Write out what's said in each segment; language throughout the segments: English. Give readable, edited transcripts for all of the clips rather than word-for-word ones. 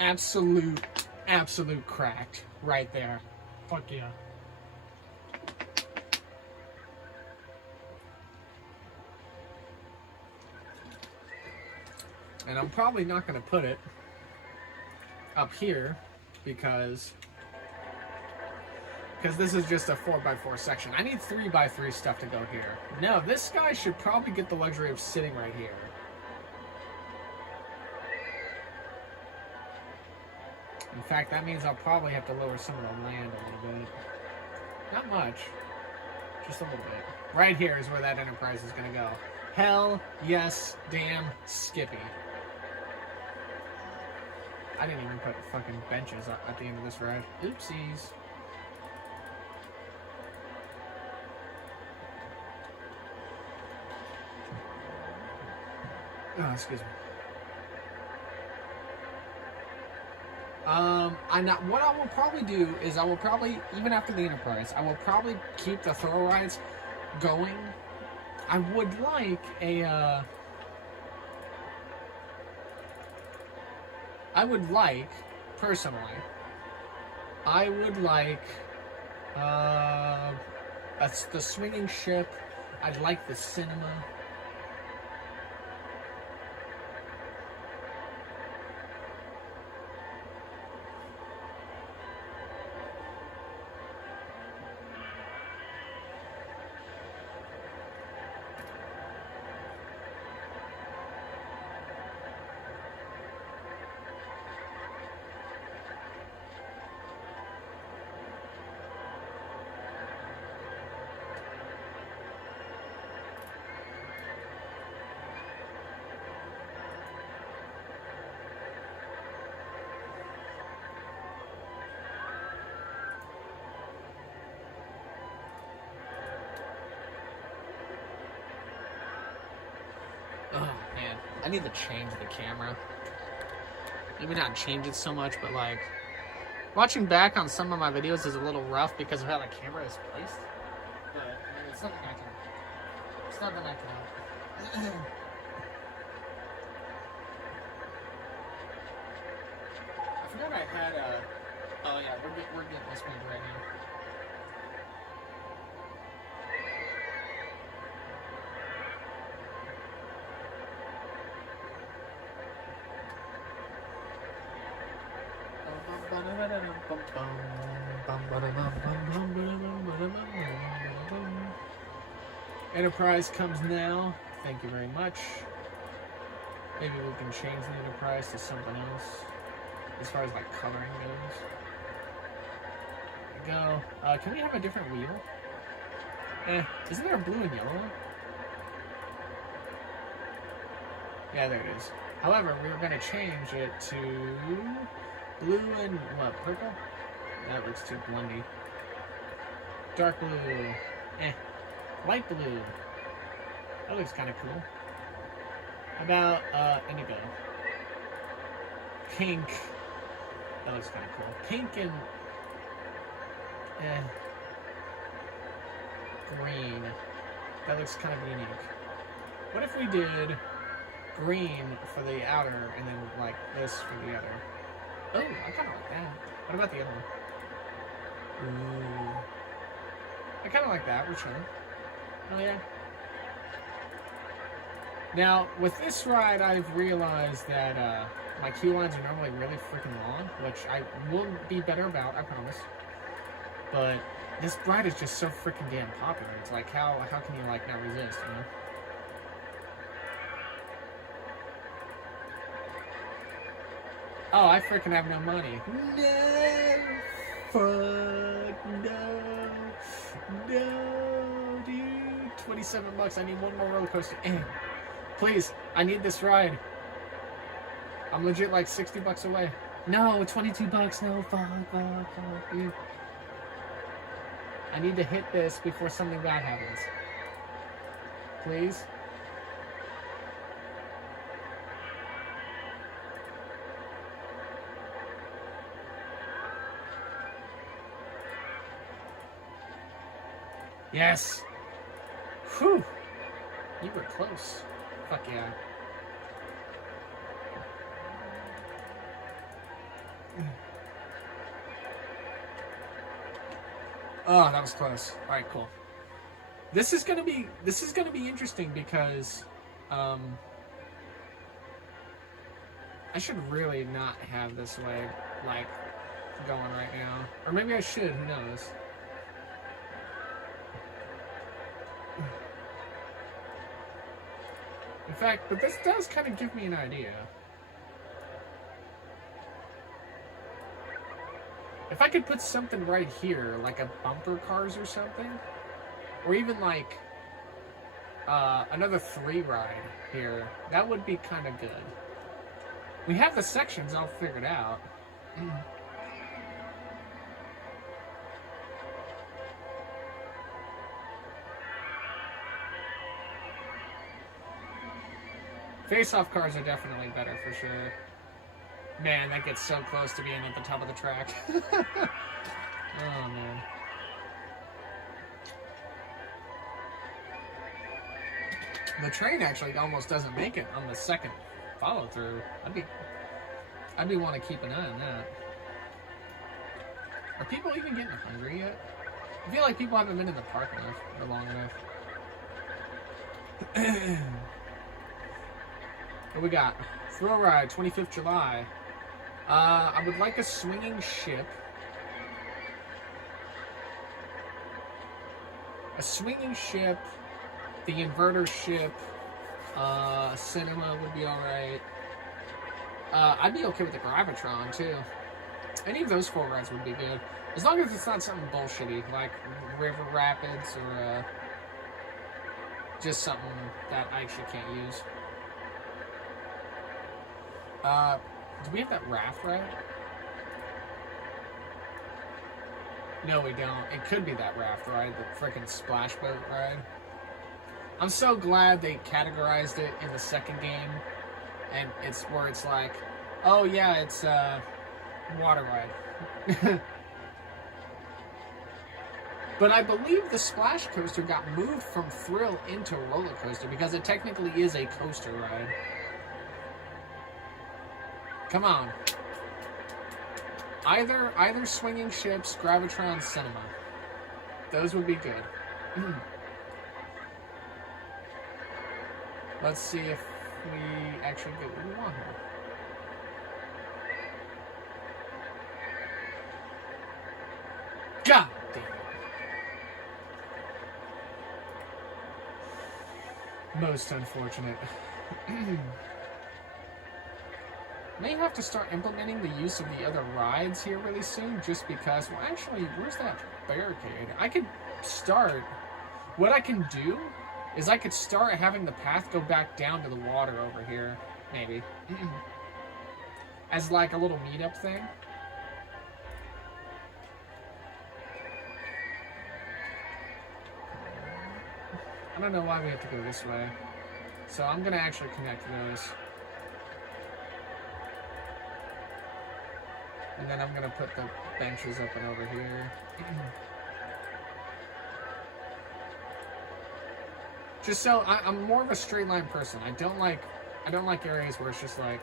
Absolute cracked right there. Fuck yeah. And I'm probably not going to put it up here because this is just a 4x4 section. I need 3x3 stuff to go here. No, this guy should probably get the luxury of sitting right here. In fact, that means I'll probably have to lower some of the land a little bit. Not much. Just a little bit. Right here is where that Enterprise is going to go. Hell yes, damn Skippy. I didn't even put fucking benches at the end of this ride. Oopsies. Oh, excuse me. What I will probably do is I will probably, even after the Enterprise, I will probably keep the thrill rides going. I would like a, personally, I would like, the swinging ship. I'd like the cinema. Oh man, I need to change the camera. Maybe not change it so much, but like watching back on some of my videos is a little rough because of how the camera is placed. But I mean, it's nothing I can help. I forgot I had a. Oh yeah, we're getting this one right now. Enterprise comes now. Thank you very much. Maybe we can change the Enterprise to something else as far as like coloring goes. There we go. Can we have a different wheel? Isn't there a blue and yellow one? Yeah, there it is. However, we were going to change it to blue and what, purple? That looks too blundy. Dark blue. Light blue. That looks kind of cool. How about indigo? Pink. That looks kind of cool. Pink and green. That looks kind of unique. What if we did green for the outer and then like this for the other? Oh, I kind of like that. What about the other one? Ooh. I kind of like that. We're chilling. Oh, yeah. Now, with this ride, I've realized that my queue lines are normally really freaking long, which I will be better about, I promise. But this ride is just so freaking damn popular. It's like, how can you, like, not resist, you know? Oh, I freaking have no money. No! Fuck no! No, dude! $27. I need one more roller coaster. Please, I need this ride. I'm legit like $60 away. No, $22. No, fuck, dude. I need to hit this before something bad happens. Please. Yes. Whew. You were close. Fuck yeah. Oh, that was close. All right, cool. This is gonna be interesting because I should really not have this way like going right now, or maybe I should. Who knows? In fact, but this does kind of give me an idea. If I could put something right here, like a bumper cars or something, or even like another 3 ride here, that would be kind of good. We have the sections all figured out. Face-off cars are definitely better for sure. Man, that gets so close to being at the top of the track. Oh, man. The train actually almost doesn't make it on the second follow-through. I'd be want to keep an eye on that. Are people even getting hungry yet? I feel like people haven't been in the park enough or long enough. What we got? Thrill Ride, 25th July. I would like a swinging ship. A swinging ship. The inverter ship. Cinema would be alright. I'd be okay with the Gravitron, too. Any of those 4 rides would be good. As long as it's not something bullshitty, like River Rapids or just something that I actually can't use. Do we have that raft ride? No, we don't. It could be that raft ride, the frickin' splash boat ride. I'm so glad they categorized it in the second game, and it's where it's like, oh yeah, it's water ride. But I believe the splash coaster got moved from thrill into roller coaster because it technically is a coaster ride. Come on. Either swinging ships, Gravitron, Cinema. Those would be good. Let's see if we actually get what we want here. God damn it. Most unfortunate. May have to start implementing the use of the other rides here really soon, just because, well, actually, where's that barricade? I could start, what I can do is I could start having the path go back down to the water over here, maybe. As like a little meetup thing. I don't know why we have to go this way. So I'm going to actually connect those. And then I'm going to put the benches up and over here. Just so, I'm more of a straight line person. I don't like areas where it's just like,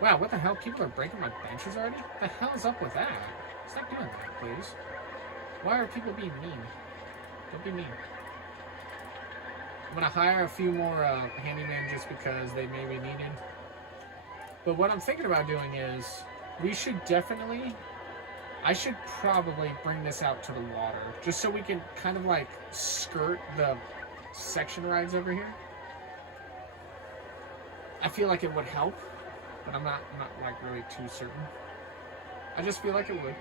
wow, what the hell? People are breaking my benches already? What the hell is up with that? Stop doing that, please. Why are people being mean? Don't be mean. I'm going to hire a few more handymen just because they may be needed. But what I'm thinking about doing is, we should definitely, I should probably bring this out to the water, just so we can kind of like skirt the section rides over here. I feel like it would help, but I'm not like really too certain. I just feel like it would.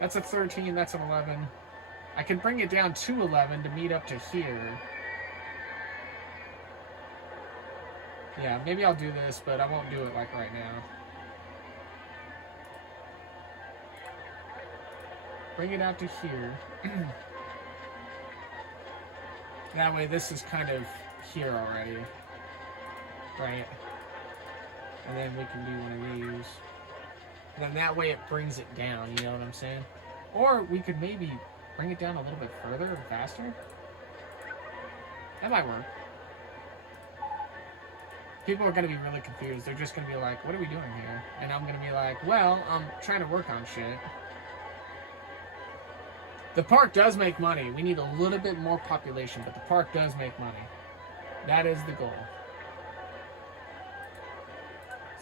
That's a 13, that's an 11. I can bring it down to 11 to meet up to here. Yeah, maybe I'll do this, but I won't do it like right now. Bring it out to here. That way this is kind of here already. Right? And then we can do one of these. And then that way it brings it down, you know what I'm saying? Or we could maybe bring it down a little bit further and faster. That might work. People are going to be really confused. They're just going to be like, what are we doing here? And I'm going to be like, well, I'm trying to work on shit. The park does make money. We need a little bit more population, but the park does make money. That is the goal.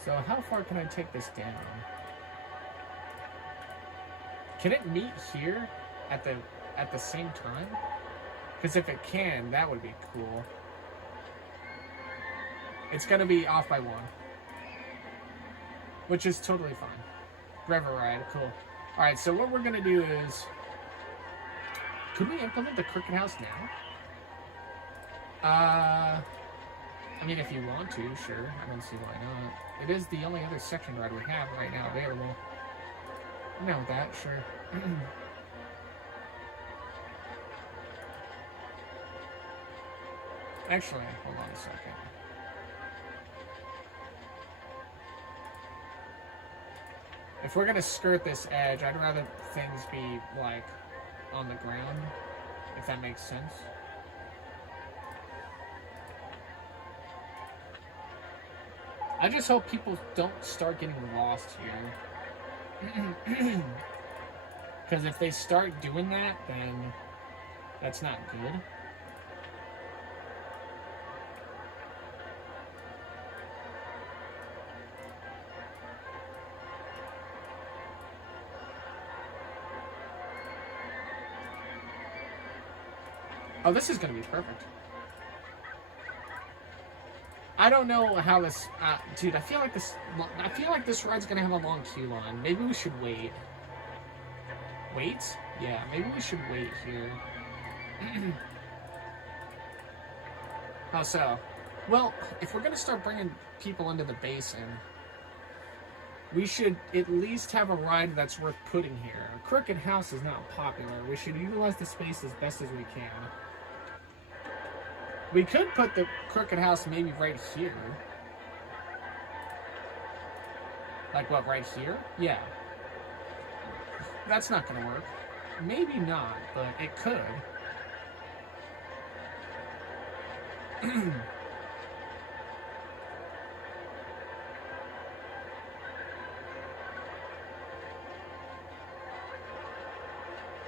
So how far can I take this down? Can it meet here at the same time? Because if it can, that would be cool. It's going to be off by 1. Which is totally fine. River ride, cool. Alright, so what we're going to do is... Could we implement the Crooked House now? I mean, if you want to, sure. I don't see why not. It is the only other section ride we have right now available. I'm down with that, sure. Actually, hold on a second. If we're gonna skirt this edge, I'd rather things be, like, on the ground, if that makes sense. I just hope people don't start getting lost here. Because if they start doing that, then that's not good. Oh, this is going to be perfect. I don't know how this... dude, I feel like this ride's going to have a long queue line. Maybe we should wait. Wait? Yeah, maybe we should wait here. How so? Well, if we're going to start bringing people into the basin, we should at least have a ride that's worth putting here. Crooked House is not popular. We should utilize the space as best as we can. We could put the Crooked House maybe right here. Like what, right here? Yeah. That's not gonna work. Maybe not, but it could.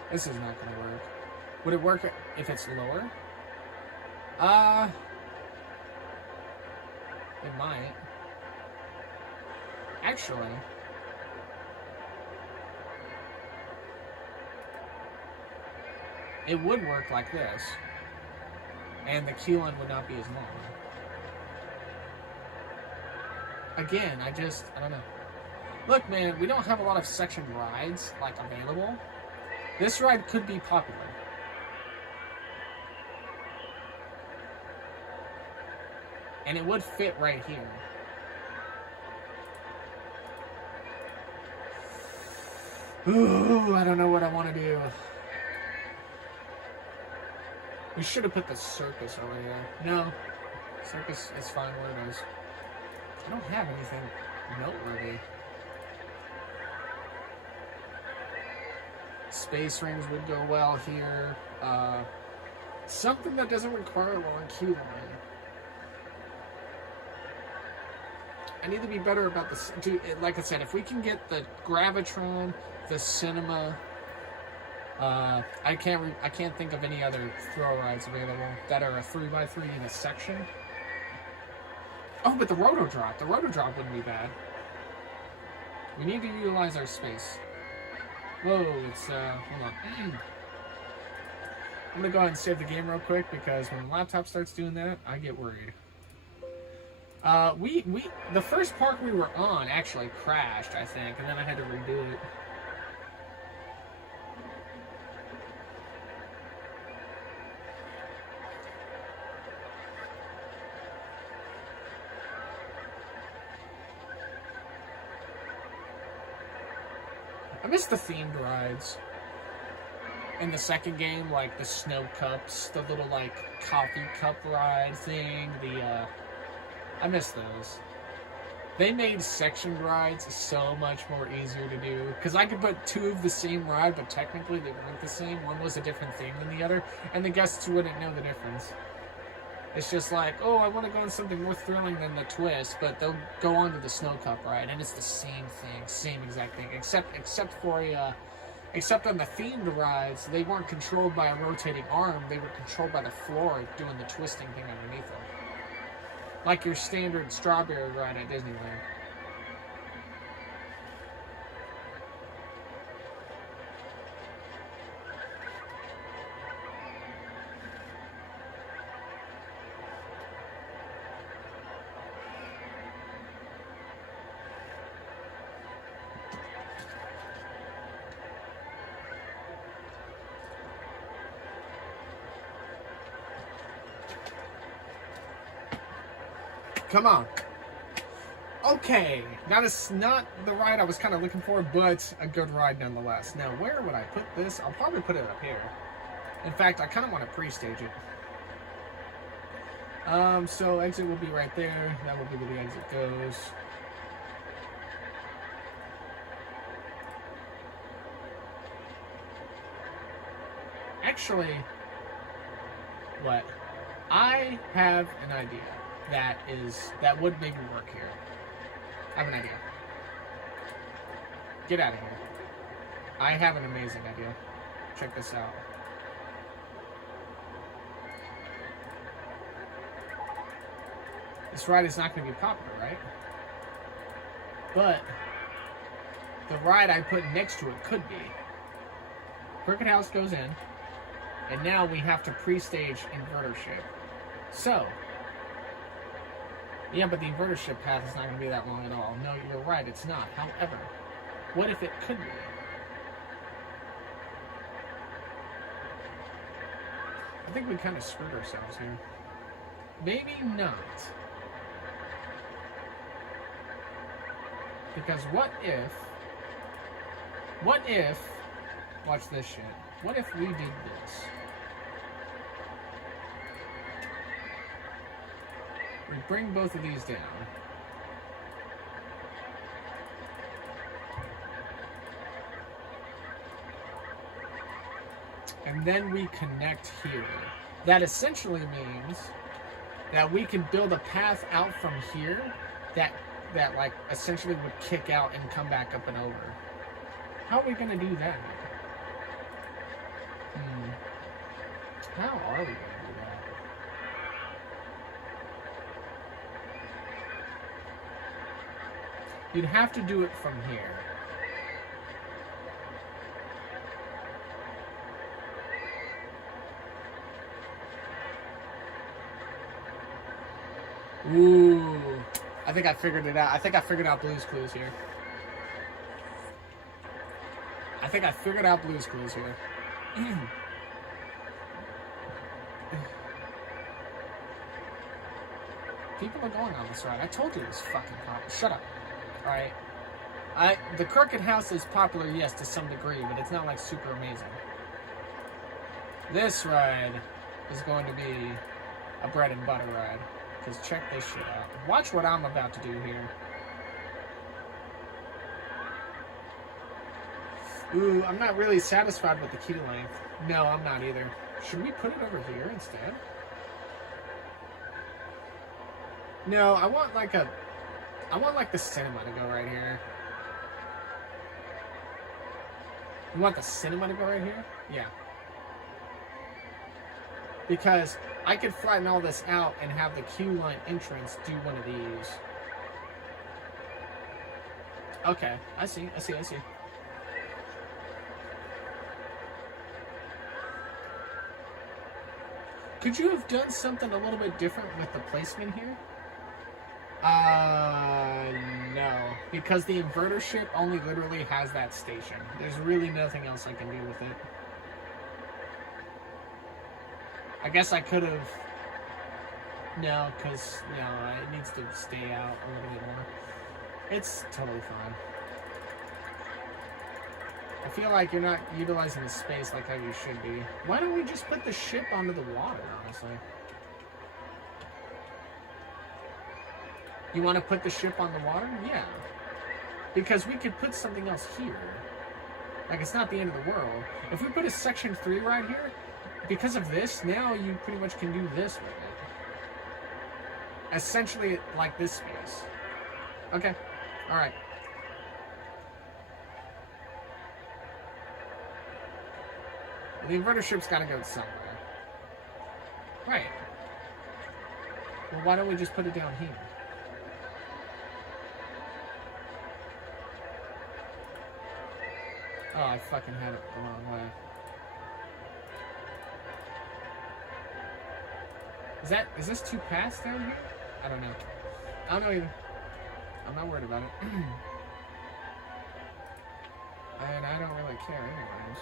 This is not gonna work. Would it work if it's lower? It might. Actually. It would work like this. And the queue line would not be as long. Again, I don't know. Look, man, we don't have a lot of section rides, like, available. This ride could be popular. And it would fit right here. Ooh, I don't know what I want to do. We should have put the circus over here. No. Circus is fine where it is. I don't have anything noteworthy. Space rings would go well here. Something that doesn't require a long queue line. I need to be better about this. Dude, like I said, if we can get the Gravitron, the cinema, I can't think of any other throw rides available that are a 3x3 in a section. Oh, but the Roto Drop. The Roto Drop wouldn't be bad. We need to utilize our space. Whoa, it's hold on. I'm gonna go ahead and save the game real quick because when the laptop starts doing that, I get worried. The first park we were on actually crashed, I think, and then I had to redo it. I miss the themed rides. In the second game, like the snow cups, the little, like, coffee cup ride thing, I miss those. They made section rides so much more easier to do. Because I could put two of the same ride, but technically they weren't the same. One was a different theme than the other, and the guests wouldn't know the difference. It's just like, oh, I want to go on something more thrilling than the twist, but they'll go on to the Snow Cup ride, and it's the same thing, same exact thing, except on the themed rides, they weren't controlled by a rotating arm, they were controlled by the floor doing the twisting thing underneath them. Like your standard strawberry ride at Disneyland. Come on. Okay, that is not the ride I was kind of looking for, but a good ride nonetheless. Now, where would I put this? I'll probably put it up here. In fact, I kind of want to pre-stage it. So exit will be right there. That will be where the exit goes. Actually, what? I have an idea. That would maybe work here. I have an idea. Get out of here. I have an amazing idea. Check this out. This ride is not going to be popular, right? But the ride I put next to it could be. Crooked House goes in, and now we have to pre-stage inverter ship. So, yeah, but the inverter ship path is not going to be that long at all. No, you're right, it's not. However, what if it could be? I think we kind of screwed ourselves here. Maybe not. Because what if, watch this shit. What if we did this? We bring both of these down. And then we connect here. That essentially means that we can build a path out from here that like essentially would kick out and come back up and over. How are we gonna do that? How are we gonna do that? You'd have to do it from here. Ooh, I think I figured it out. I think I figured out Blue's Clues here. People are going on this ride. I told you it was fucking popular. Shut up. Alright. The Crooked House is popular, yes, to some degree, but it's not like super amazing. This ride is going to be a bread and butter ride. Because check this shit out. Watch what I'm about to do here. Ooh, I'm not really satisfied with the queue length. No, I'm not either. Should we put it over here instead? No, I want like the cinema to go right here. You want the cinema to go right here? Yeah. Because I could flatten all this out and have the queue line entrance do one of these. Okay, I see. Could you have done something a little bit different with the placement here? No. Because the inverter ship only literally has that station. There's really nothing else I can do with it. I guess I could have... No, because, it needs to stay out a little bit more. It's totally fine. I feel like you're not utilizing the space like how you should be. Why don't we just put the ship onto the water, honestly? You want to put the ship on the water? Yeah. Because we could put something else here. Like, it's not the end of the world. If we put a Section 3 right here, because of this, now you pretty much can do this with it. essentially like this space. Okay. Alright. The inverter ship's gotta go somewhere. Right. Well, why don't we just put it down here? Oh, I fucking had it the wrong way. Is this 2 paths down here? I don't know. I don't know either. I'm not worried about it. And I don't really care anyways.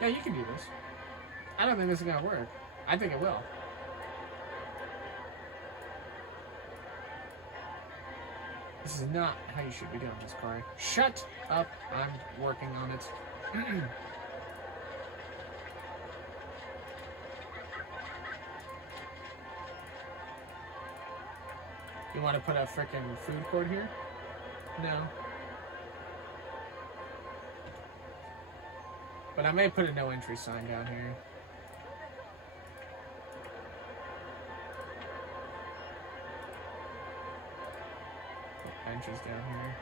Yeah, you can do this. I don't think this is gonna work. I think it will. This is not how you should be doing this, Corey. Shut up. I'm working on it. You want to put a frickin' food court here? No. But I may put a no entry sign down here. Put benches down here.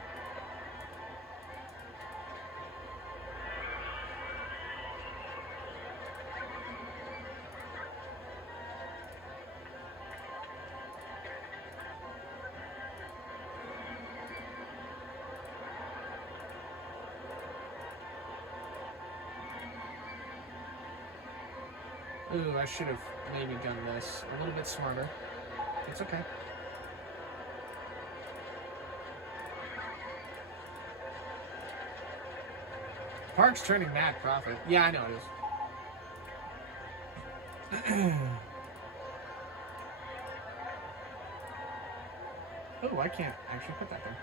Ooh, I should have maybe done this a little bit smarter. It's okay. Park's turning mad profit. Yeah, I know it is. Oh, I can't actually put that there.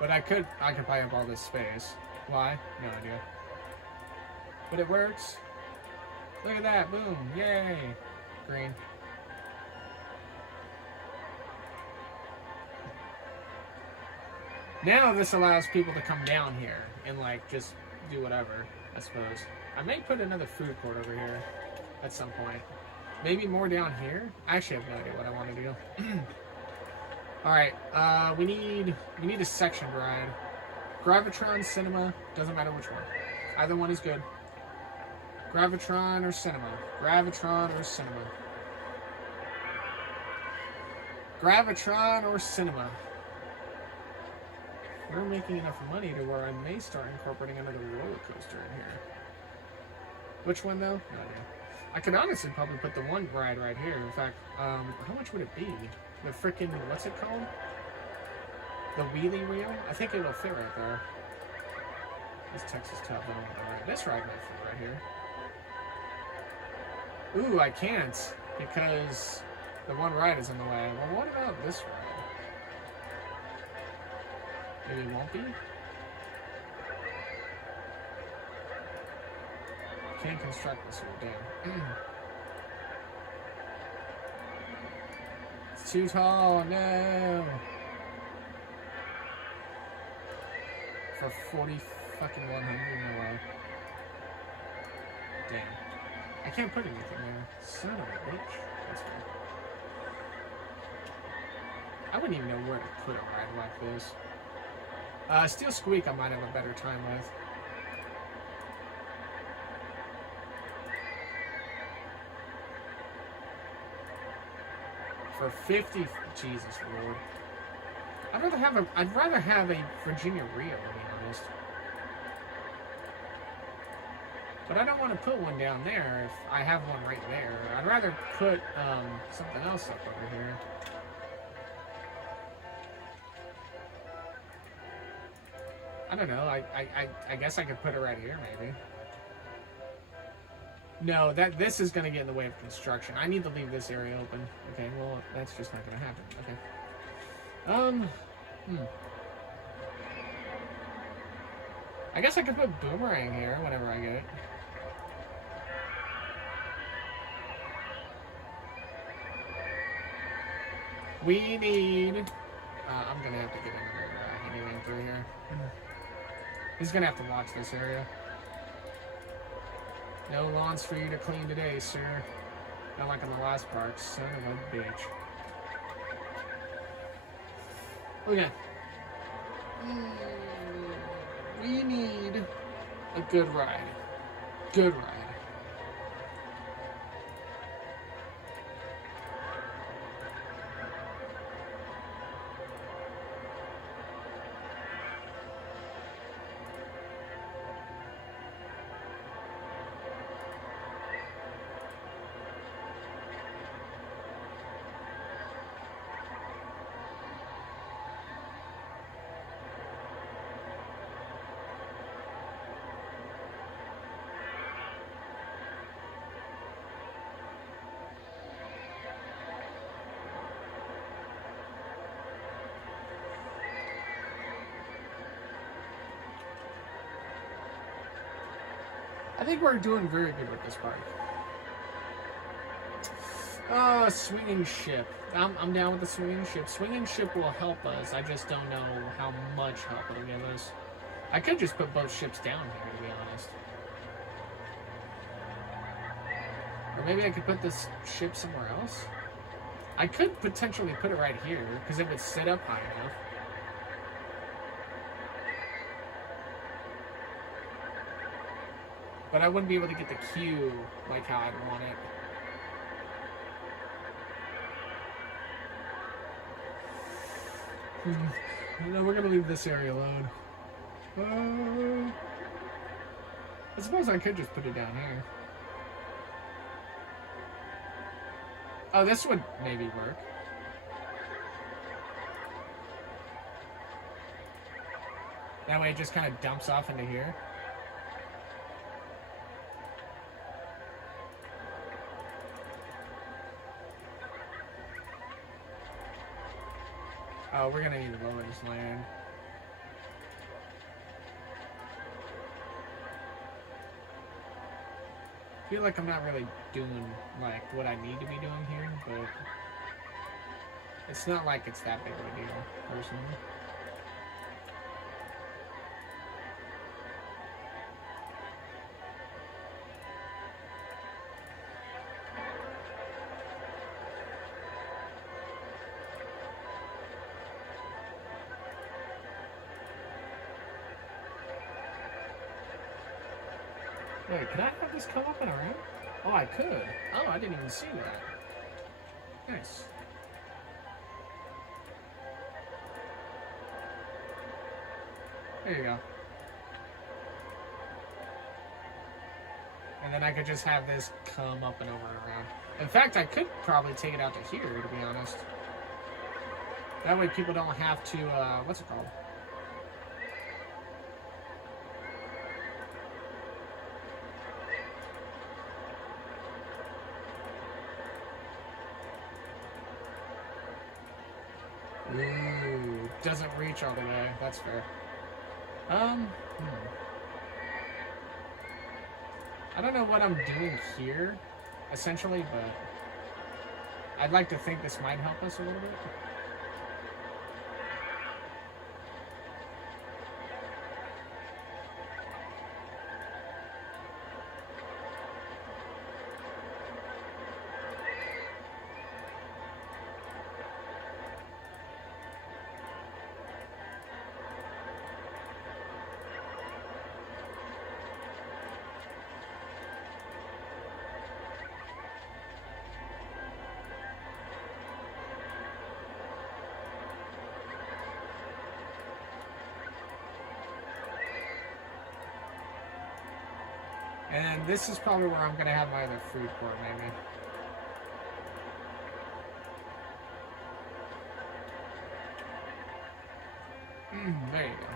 But I could occupy up all this space. Why? No idea. But it works. Look at that. Boom. Yay. Green. Now this allows people to come down here and like just do whatever, I suppose. I may put another food court over here at some point. Maybe more down here? I actually have no idea what I want to do. Alright, we need a section ride. Gravitron, Cinema, doesn't matter which one. Either one is good. Gravitron or Cinema. Gravitron or Cinema. Gravitron or Cinema. We're making enough money to where I may start incorporating another roller coaster in here. Which one though? No idea. I could honestly probably put the one ride right here. In fact, how much would it be? The frickin', what's it called? The wheelie reel? I think it'll fit right there. This Texas Top Down. Alright, this ride might fit right here. Ooh, I can't because the one ride is in the way. Well, what about this ride? Maybe it won't be? Can't construct this whole damn. It's too tall, no! For 40 fucking 100, no way. Damn. I can't put anything there. Son of a bitch. That's good. I wouldn't even know where to put a ride like this. Steel Squeak I might have a better time with. For 50, Jesus Lord. I'd rather have a Virginia Reel, to be honest. But I don't want to put one down there if I have one right there. I'd rather put something else up over here. I don't know. I guess I could put it right here, maybe. No, this is going to get in the way of construction. I need to leave this area open. Okay, well, that's just not going to happen. Okay. I guess I could put boomerang here whenever I get it. We need... I'm going to have to get another anything through here. He's going to have to watch this area. No lawns for you to clean today, sir. Not like in the last part. Son of a bitch. Okay. We need a good ride. Good ride. I think we're doing very good with this park. Swinging ship. I'm down with the swinging ship. Swinging ship will help us. I just don't know how much help it'll give us. I could just put both ships down here, to be honest. Or maybe I could put this ship somewhere else. I could potentially put it right here, because it would sit up high enough. But I wouldn't be able to get the queue like how I'd want it. No, we're gonna leave this area alone. I suppose I could just put it down here. Oh, this would maybe work. That way it just kind of dumps off into here. Oh, we're gonna need to lower this land. I feel like I'm not really doing like what I need to be doing here, but it's not like it's that big of a deal, personally. Wait, could I have this come up and around? Oh, I could. Oh, I didn't even see that. Nice. There you go. And then I could just have this come up and over and around. In fact, I could probably take it out to here, to be honest. That way people don't have to, what's it called? Ooh, doesn't reach all the way. That's fair. I don't know what I'm doing here, essentially, but I'd like to think this might help us a little bit. And this is probably where I'm going to have my other food court, maybe. There you go.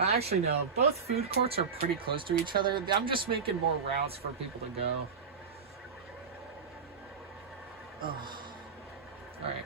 Actually, no. Both food courts are pretty close to each other. I'm just making more routes for people to go. Oh. Alright.